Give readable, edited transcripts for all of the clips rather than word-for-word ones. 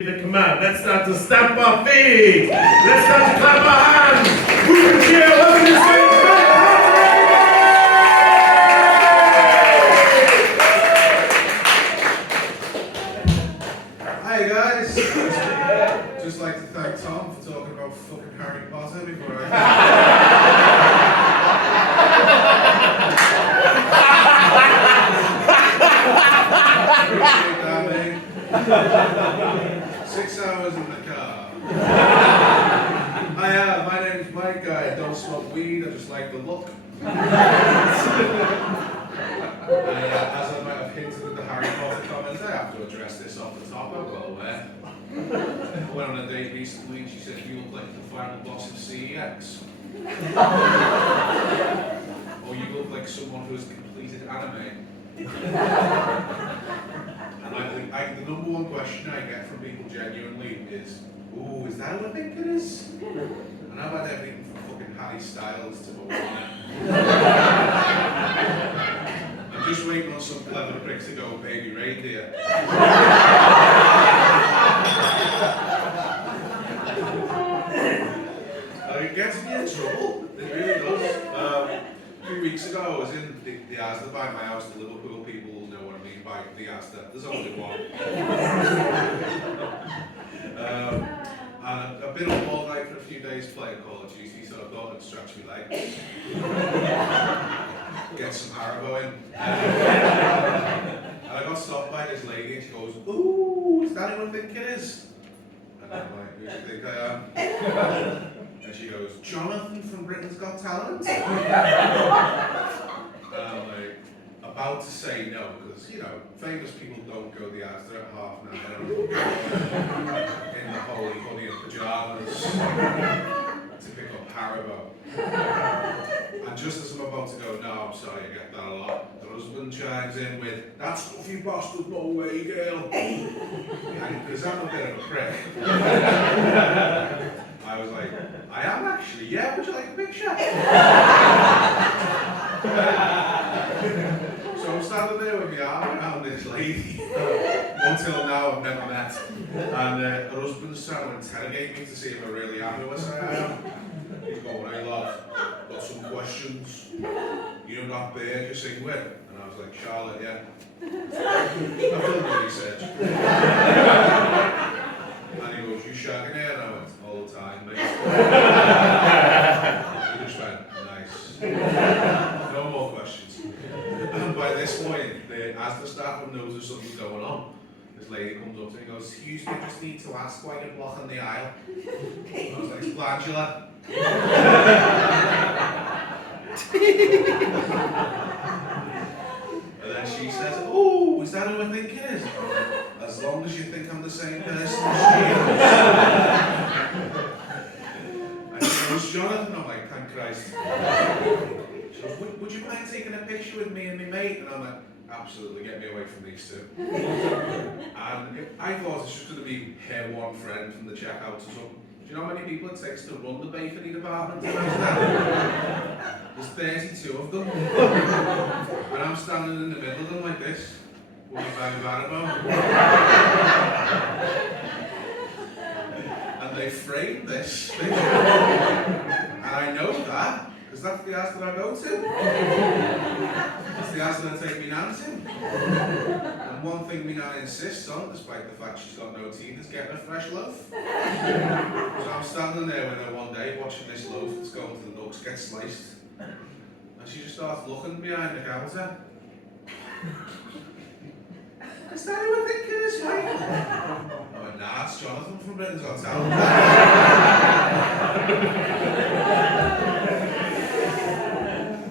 The command. Let's start to stamp our feet. Let's start to clap our hands. Who can cheer? Welcome to the stage. Hi guys. Just like to thank Tom for talking about fucking Harry Potter before I. Appreciate that, mate. 6 hours in the car. Hi, my name's Mike. I don't smoke weed. I just like the look. As I might have hinted with the Harry Potter comments, I have to address this off the top. I'm well aware. I went on a date recently and she said, "You look like the final boss of CEX." Or "You look like someone who has completed anime." And I think the number one question I get from people genuinely is, "Ooh, is that what I think it is?" And I've had everything from fucking Harry Styles to Moana. I'm just waiting on some clever prick to go baby reindeer. It gets me in trouble. It really does. A few weeks ago, I was in the Asda by my house. The Liverpool people will know what I mean by the Asda. There's only one. And I've been up all night for a few days playing Call of Duty, so I thought I'd stretch my legs. Get some Haribo in. And I got stopped by this lady and she goes, "Ooh, is that who I think it is?" And I'm like, "Who do you think I am?" And she goes, "Jonathan from Britain's Got Talent?" And I'm like, about to say no, because, you know, famous people don't go the Asda at 9:30 in the holy honey of pajamas to pick up Haribo. And just as I'm about to go, "No, I'm sorry, I get that a lot," the husband chimes in with, "That's stuff you bastard, no way, girl." Because I'm a bit of a prick. I was like, "I am actually, yeah, would you like a picture?" So I'm standing there with my arm around this lady, until now I've never met, and her husband's trying to interrogate me to see if I really am who I say I am. He's going, "Hey lad, got some questions. You know that bird you sing with?" And I was like, "Charlotte, yeah." I've done the research. And he goes, "You shagging her?" And I went, "All the time, mate." He just went, "Nice." No more questions. And by this point, the Asda staff knows there's something going on. This lady comes up to me and goes, "Excuse me, I just need to ask why you're blocking the aisle." And I was like, "It's glandular." And then she says, "Oh, is that who I think it is?" "As long as you think I'm the same person as she is." And she goes, "Jonathan." I'm like, "Thank Christ." She goes, "Would you mind taking a picture with me and my mate?" And I'm like, "Absolutely, get me away from these two." And I thought it was just going to be her one friend from the checkout or something. Do you know how many people it takes to run the bakery department? There's 32 of them. And I'm standing in the middle of them like this, with a bag of Haribo. And they framed this picture. And I know that, because that's the Asda I go to. That's the Asda I take me nan to. And one thing me nan insists on, despite the fact she's got no teeth, is getting a fresh loaf. So I'm standing there with her one day, watching this loaf that's going to the Ducks get sliced. And she just starts looking behind the counter. "Is that who I think it is, Mike?" I went, "Nah, it's Jonathan from Britain's Got Talent."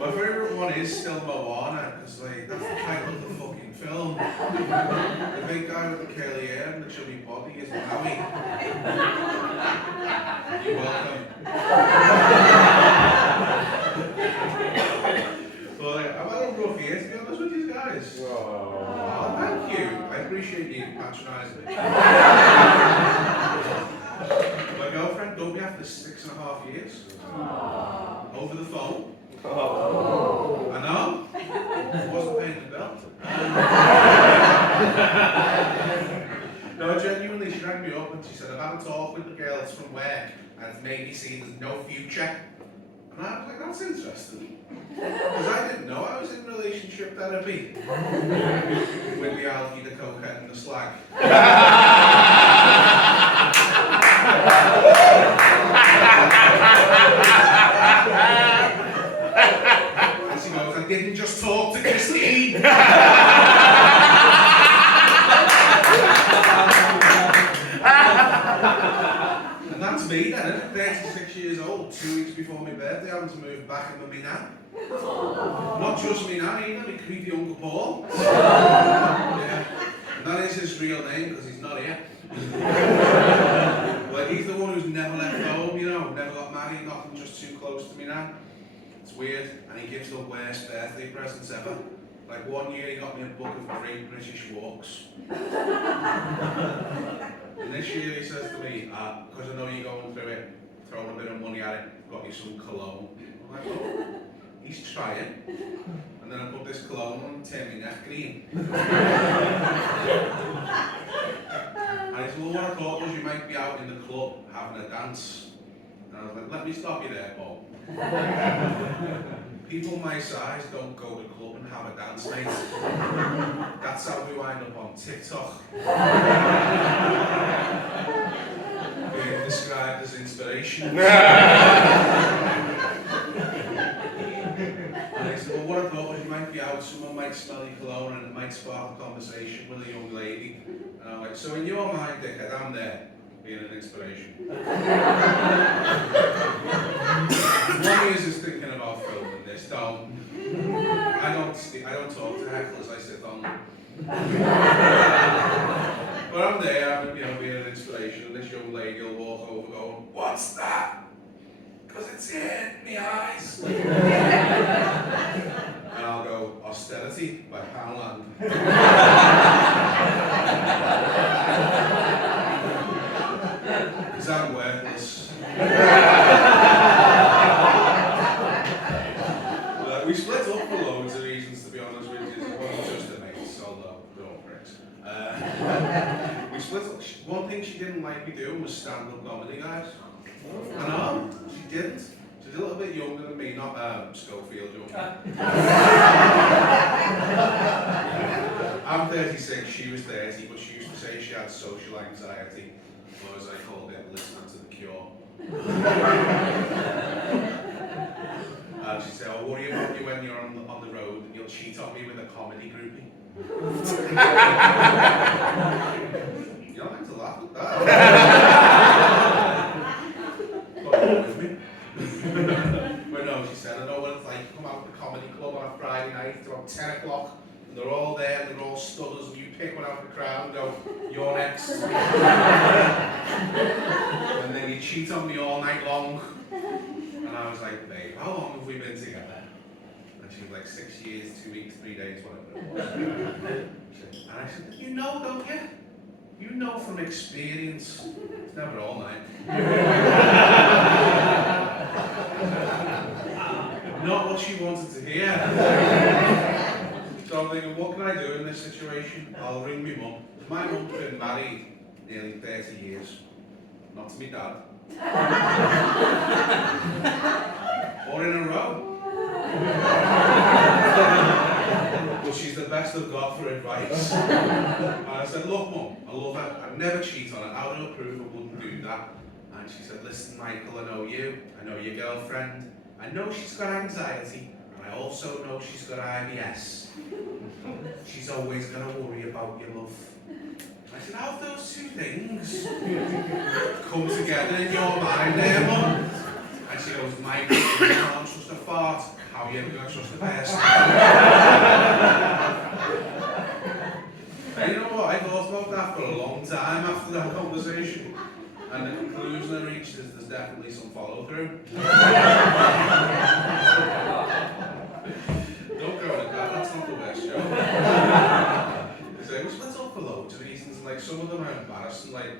My favourite one is still Moana, because like, that's the title of the fucking film. The big guy with the curly hair and the chubby body is Maui. You're welcome. But I've had a rough year, to be honest with you guys. Oh, thank you. I appreciate you patronising me. My girlfriend dumped me after 6.5 years. Over the phone. I know. I wasn't paying the bill. No, genuinely, she rang me up up and she said, I've had a talk with the girls from work and it's made me see there's no future. And I was like, that's interesting. Because I didn't know I was in relationship therapy. With the algae, the cokehead and the slag. And she goes, I didn't just talk to Christine. And that's me then, isn't it? 36 years old, 2 weeks before my birthday, having to move back in with me nan. Not just me nan either, my creepy Uncle Paul. Yeah. And that is his real name because he's not here. Like he's the one who's never left home, you know, never got married, nothing, just too close to me nan. It's weird, and he gives the worst birthday presents ever. Like one year he got me a book of Great British Walks. And this year he says to me, because I know you're going through it, throwing a bit of money at it, got you some cologne. I'm like, oh, he's trying. And then I put this cologne on and turned my neck green. And he said, well, what I thought was you might be out in the club having a dance. And I was like, let me stop you there, Paul. People my size don't go to the club and have a dance, mate. That's how we wind up on TikTok. Being described as inspiration. And I said, well, what I thought was you might be out, someone might smell your cologne and it might spark a conversation with a young lady. And I'm like, so in your mind, dickhead, I'm there, being an inspiration. One is thinking about filming this, don't. I don't talk to hecklers, I sit on them. But I'm there, being an inspiration, and this young lady will walk over going, what's that? Because it's here in my eyes. And I'll go, Austerity by Poundland. Because I'm worthless. We split up for loads of reasons, to be honest with you. It wasn't just a mate, although they're all pricks. We split up. One thing she didn't like me doing was stand-up comedy, guys. I know, she didn't. She's a little bit younger than me, not Schofield young. I'm 36, she was 30, but she used to say she had social anxiety, or as I called it, listening to The Cure. And she said, I'll worry about you when you're on the road and you'll cheat on me with a comedy groupie. You don't like to laugh at that. Not with me. But no, she said, I know what it's like to come out to the comedy club on a Friday night, it's about 10 o'clock, and they're all there and they're all stutters, and you pick one out of the crowd and go, you're next. And then you cheat on me all night long. And I was like, babe, how long have we been together? And she was like, 6 years, 2 weeks, 3 days, whatever it was. And I said, you know, don't you? You know from experience. It's never all night. Not what she wanted to hear. So I'm thinking, what can I do in this situation? I'll ring my mum. My mum's been married nearly 30 years. Not to me dad. Or in a row. But she's the best I've got for advice. And I said, look mum, I love her. I'd never cheat on her. Out of approval, I wouldn't do that. And she said, listen Michael, I know you. I know your girlfriend. I know she's got anxiety. And I also know she's got IBS. She's always going to worry about your love. I said, how have those two things come together in your mind there, Mum? And she goes, Michael, you can't trust a fart. How are you ever going to trust a person? And you know what? I thought about that for a long time after that conversation. And the conclusion I reached is there's definitely some follow-through. Don't go with that, that's not the worst joke. It was split up for loads of reasons, and like some of them are embarrassing. Like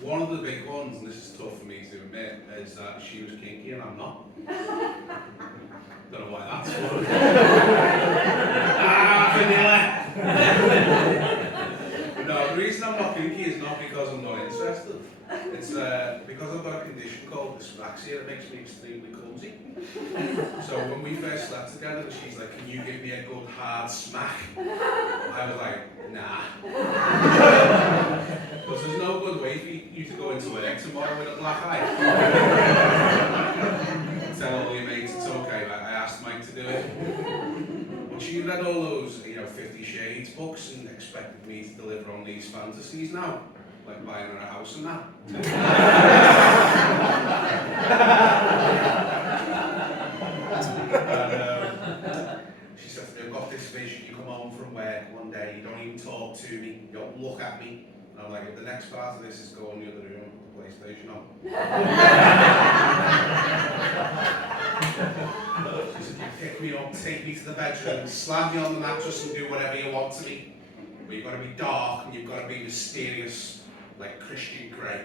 one of the big ones, and this is tough for me to admit, is that she was kinky and I'm not. Don't know why that's funny. Vanilla. No, The reason I'm not kinky is not because I'm not interested. It's because I've got a condition called dyspraxia that makes me extremely clumsy. So when we first slept together, she's like, "Can you give me a good hard smack?" I was like, "Nah." Because there's no good way for you to go into work tomorrow with a black eye. Tell all your mates it's okay. I asked Mike to do it. But she read all those, 50 Shades books and expected me to deliver on these fantasies now. Like buying her a house and that. And she said to me, "I've got this vision, you come home from work one day, you don't even talk to me, you don't look at me." And I'm like, "If the next part of this is go in the other room and put the PlayStation on." She said, "You pick me up, take me to the bedroom, slam me on the mattress and do whatever you want to me. But you've got to be dark and you've got to be mysterious, like Christian Grey."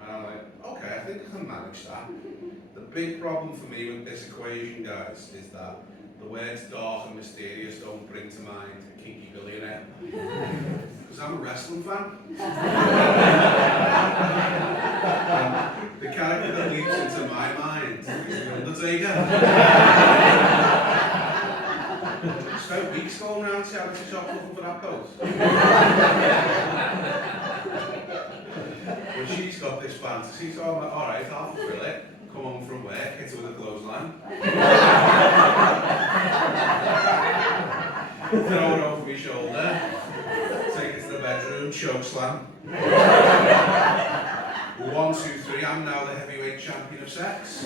And I'm like, "Okay, I think I can manage that." The big problem for me with this equation, guys, is that the words dark and mysterious don't bring to mind a kinky billionaire. Because I'm a wrestling fan. And the character that leaps into my mind is The Undertaker. I spent weeks going around charity shops looking for that coat. But she's got this fantasy, so I'm like, "Alright, I'll fulfill it. Come home from work, hit her with a clothesline. Throw her over my shoulder. Take her to the bedroom, choke slam. 1, 2, 3, I'm now the heavyweight champion of sex."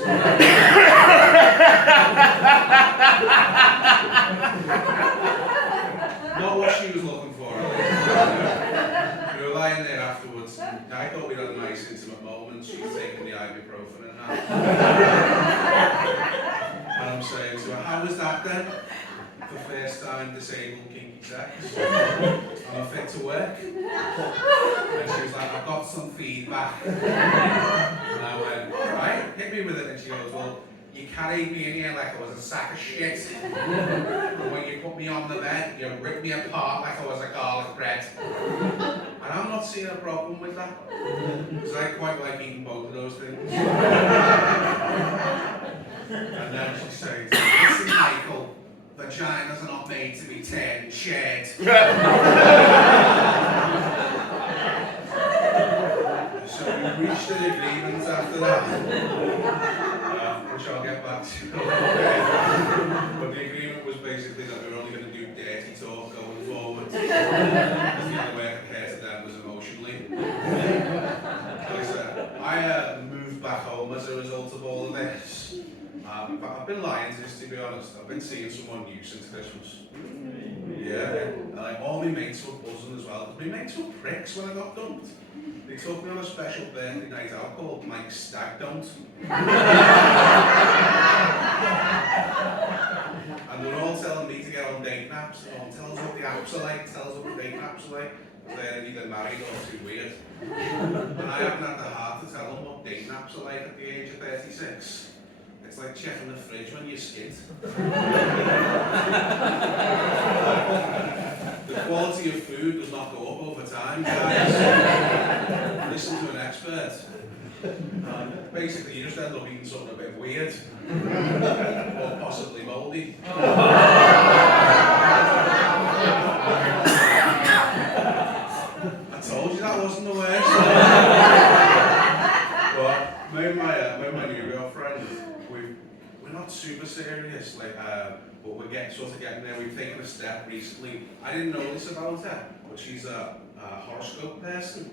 Not what she was looking for, at least. We were lying there afterwards, and I thought we had a nice intimate moment. She's taking the ibuprofen and that. And I'm saying to her, "How was that then? For first time disabled kinky sex? I'm fit to work?" And she was like, "I've got some feedback." And I went, "Alright, hit me with it." And she goes, "Well, you carried me in here like I was a sack of shit. And when you put me on the bed, you ripped me apart like I was a garlic bread." And I'm not seeing a problem with that. Because I quite like eating both of those things. And then she said, "Listen, Michael, vaginas are not made to be turned and shared." So we reached an agreement after that, which I'll get back to. But the agreement was basically that we were only going to do dirty talk going forward. Because the only way I could care to them was emotionally. I moved back home as a result of all of this. I've been lying to this, to be honest. I've been seeing someone new since Christmas. Yeah, and all my mates were buzzing as well. My mates were pricks when I got dumped. They took me on a special birthday night out called Mike's Stag Don't. And they were all telling me to get on date naps. "Oh, tell us what the apps are like, tell us what the date naps are like. They're either married or too weird." And I haven't had the heart to tell them what date naps are like at the age of 36. It's like checking the fridge when you're skint. The quality of food does not go up over time, guys. Listen to an expert. Basically, you just end up eating something a bit weird. Or possibly mouldy. I told you that wasn't the worst. But me and my new girlfriend, we're not super serious, but we're getting there. We've taken a step recently. I didn't know this about her, but she's a horoscope person,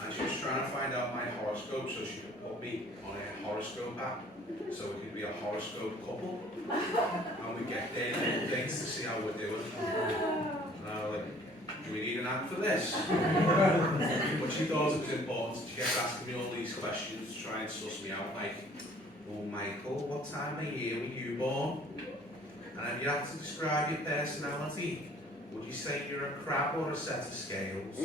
and she was trying to find out my horoscope so she could put me on a horoscope app, so we could be a horoscope couple, and we get dates to see how we're doing. And I was like, "Do we need an app for this?" But she thought it was important. She kept asking me all these questions to try and suss me out, like, "Oh, Michael, what time of year were you born? And if you had to describe your personality, would you say you're a crab or a set of scales?"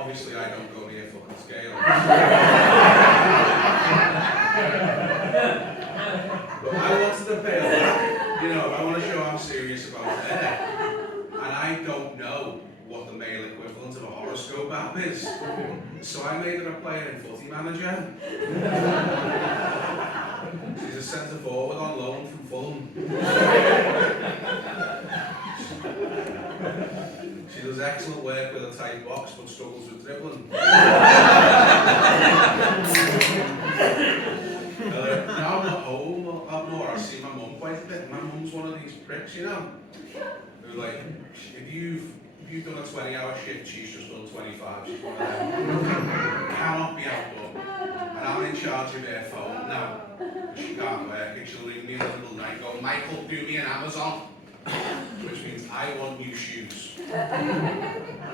Obviously, I don't go near fucking scales. But I wanted to pay her back. I want to show I'm serious about her. And I don't know horoscope app is. So I made her a player in Footy Manager. She's a centre forward on loan from Fulham. She does excellent work with a tight box but struggles with dribbling. Now I'm at home up more, I see my mum quite a bit. My mum's one of these pricks, you know, who like, if you've done a 20-hour shift, she's just done 25. She's one of them. Cannot be outdone. And I'm in charge of her phone now. She can't work and she'll ring me in the middle of the night and go, Michael, do me an Amazon. Which means I want new shoes. And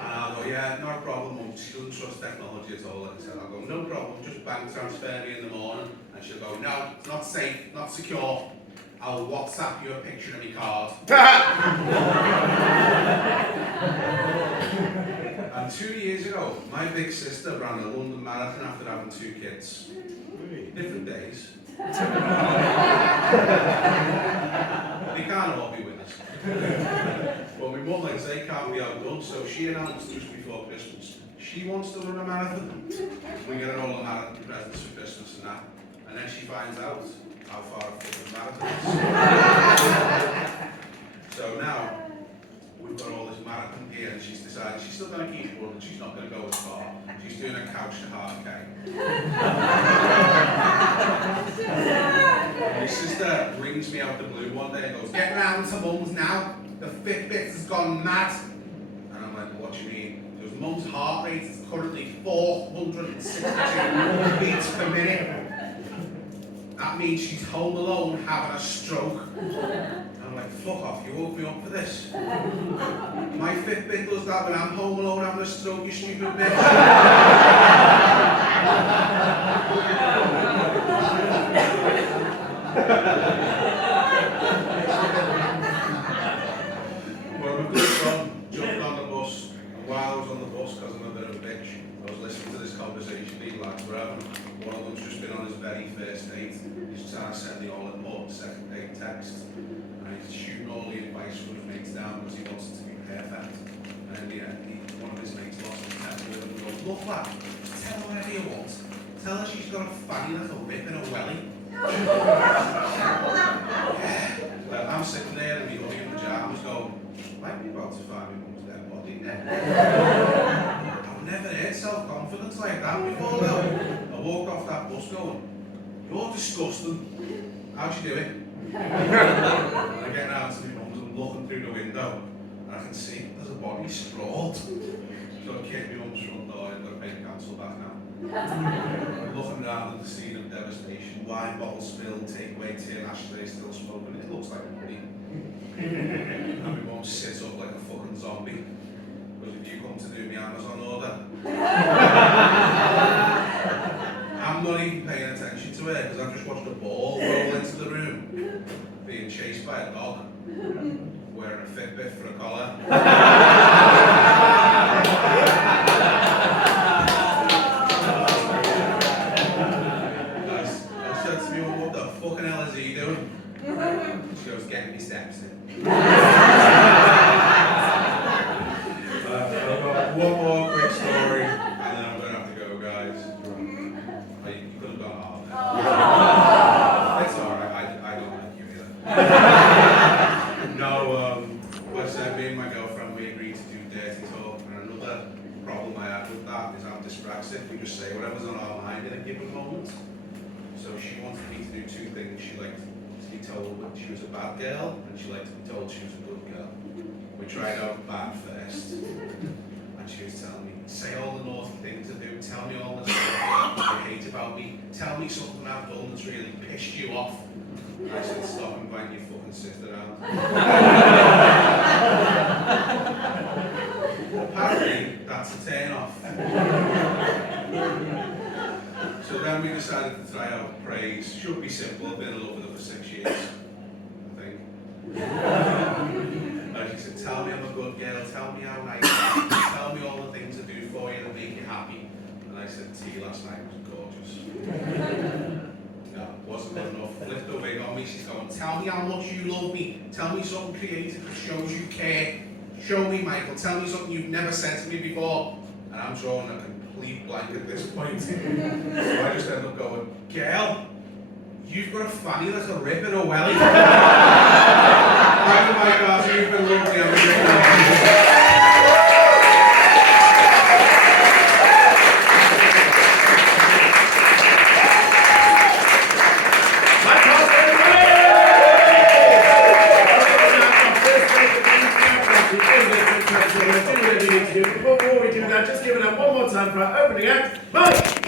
I'll go, yeah, not a problem, Mum. She doesn't trust technology at all. Like I said, I'll go, no problem, just bank transfer me in the morning. And she'll go, no, it's not safe, not secure. I'll WhatsApp you a picture of my card. And 2 years ago, my big sister ran a London Marathon after having 2 kids. Different days. They can't all be winners. But my mum, like I say, can't be outdone, so she announced just before Christmas she wants to run a marathon. We get her all the marathon presents for Christmas and that. And then she finds out how far a fucking marathon is. So now, we've got all this marathon gear and she's decided she's still going to keep running, she's not going to go as far. She's doing a couch to half K. My sister rings me out the blue one day and goes, get round to Mum's now, the Fitbit has gone mad. And I'm like, what do you mean? She goes, Mum's heart rate is currently 462 beats per minute. That means she's home alone having a stroke. I'm like, fuck off, you woke me up for this. My Fitbit does that when I'm home alone having a stroke, you stupid bitch. Well, my good son jumped on the bus, and while I was on the bus, because I'm a bit of a bitch, I was listening to this conversation these lads were having. One of them's just been on his very first date. He's trying to send the all-important second date text. And he's shooting all the advice from his mates down because he wants it to be perfect. And in the end, one of his mates lost his temper with him and goes, look lad, tell her whatever you want. Tell her she's got a fanny like a whip and a welly. Well, I'm sitting there in my hoodie and pyjamas going, might be about to find my mum's dead body there. I've never heard self-confidence like that before though. I walked off that bus going, you're disgusting. How'd you do it? And I get round to my mum's and looking through the window and I can see there's a body sprawled. So I came to my mum's front door and I've got to pay the council back now. I'm looking around at the scene of devastation, wine bottles spilled, takeaway tin, ashtray still smoking. It looks like a body. And my mum sits up like a fucking zombie. Because if you come to do me Amazon order, I'm not even paying attention to her because I've just watched a ball roll into the room, being chased by a dog, wearing a Fitbit for a collar. Nice. I said to me, well, what the fucking hell is he doing? She goes, getting me steps in. I've got one more quick story, and then I'm going to have to go, guys. You could have gone hard there. It's alright, I don't like you either. No, like I said, me and my girlfriend, we agreed to do dirty talk, and another problem I have with that is I'm dyspraxic. We just say whatever's on our mind in a given moment. So she wanted me to do 2 things. She liked to be told that she was a bad girl, and she liked to be told she was a good girl. We tried out bad first. And she was telling me, say all the naughty things I do, tell me all the stuff you hate about me, tell me something I've done that's really pissed you off. And I said, stop inviting your fucking sister around. Apparently, that's a turn off. So then we decided to try out praise. Should be simple, I've been in love with her for 6 years, I think. And she said, tell me I'm a good girl, tell me how nice I am, tell me all the things I do for you that make you happy. And I said, tea last night was gorgeous. No, it wasn't good enough. Flipped the wig on me, she's going, tell me how much you love me, tell me something creative that shows you care. Show me, Michael, tell me something you've never said to me before. And I'm drawing a complete blank at this point. So I just end up going, girl, you've got a fanny like a rip in a welly. Oh my gosh, you've been lovely. I'm a great man. Before we do that, just give it up one more time for our opening act, Mike!